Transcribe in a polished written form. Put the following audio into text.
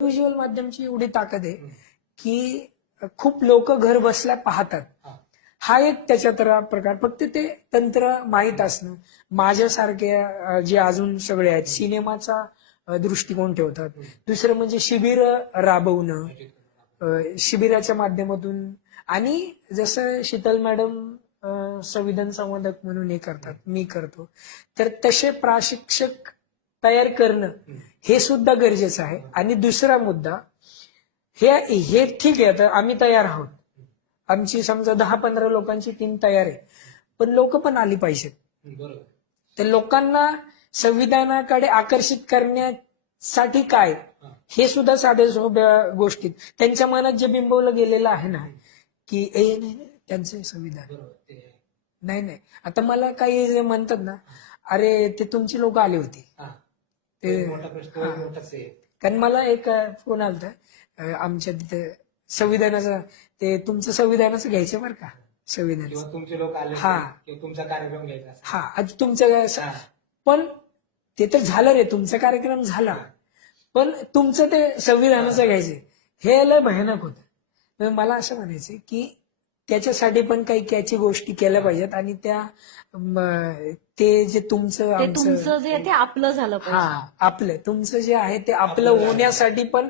Visual माध्यमची एवढी ताकद आहे की खूप लोक घर बसल्या पाहतात. हा एक त्याच्यातला प्रकार. फक्त ते तंत्र माहीत असणं. माझ्यासारखे जे अजून सगळे आहेत सिनेमाचा दृष्टिकोन ठेवतात. दुसरं म्हणजे शिबिर राबवणं, शिबिराच्या माध्यमातून. आणि जसं शीतल मॅडम संविधान संवादक म्हणून हे करतात, मी करतो, तर तसे प्रशिक्षक तयार करणं हे सुद्धा गरजेचं आहे. आणि दुसरा मुद्दा, हे ठीक आहे, आता आम्ही तयार आहोत, आमची समजा 10-15 लोकांची टीम तयार आहे, पण लोक पण आली पाहिजेत. तर लोकांना संविधानाकडे आकर्षित करण्यासाठी काय, हे सुद्धा साध्या सोप्या गोष्टीत त्यांच्या मनात जे बिंबवलं गेलेलं आहे ना, की नाही त्यांचं संविधान नाही. आता मला काही जे म्हणतात ना, अरे ते तुमची लोक आली होती, कारण मला एक फोन आलता आमच्या तिथे संविधानाचा, ते तुमचं संविधानाचं घ्यायचं बरं का, संविधान तुमचे लोक आले, हा तुमचा कार्यक्रम घ्यायचा, हा आज तुमचं. पण ते तर झालं रे, तुमचा कार्यक्रम झाला, पण तुमचं ते संविधानाचं घ्यायचं, हे लय भयानक होतं. मला असं म्हणायचं की त्याच्यासाठी पण काही कॅची गोष्टी केल्या पाहिजेत. आणि त्या ते जे तुमचं जे ते आपलं झालं पाहिजे. आपलं तुमचं जे आहे ते आपलं होण्यासाठी पण